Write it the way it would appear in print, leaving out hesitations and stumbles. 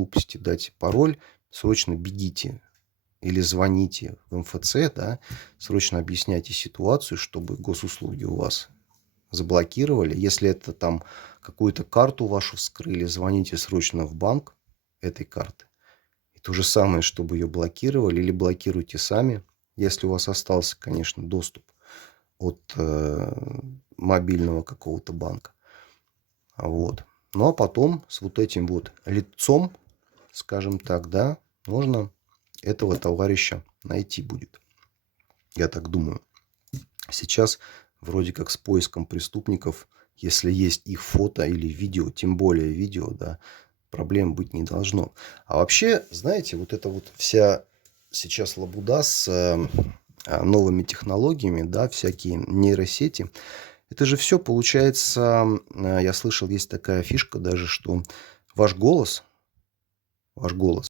глупости дать пароль, срочно бегите или звоните в МФЦ, да, срочно объясняйте ситуацию, чтобы госуслуги у вас заблокировали. Если это там какую-то карту вашу вскрыли, звоните срочно в банк этой карты. И то же самое, чтобы ее блокировали, или блокируйте сами, если у вас остался, конечно, доступ от мобильного какого-то банка. Вот. Ну, а потом с вот этим вот лицом, скажем так, да, можно этого товарища найти будет. Я так думаю. Сейчас вроде как с поиском преступников, если есть их фото или видео, тем более видео, да, проблем быть не должно. А вообще, знаете, вот эта вот вся сейчас лабуда с новыми технологиями, да, всякие нейросети, это же все получается, я слышал, есть такая фишка даже, что ваш голос, ваш голос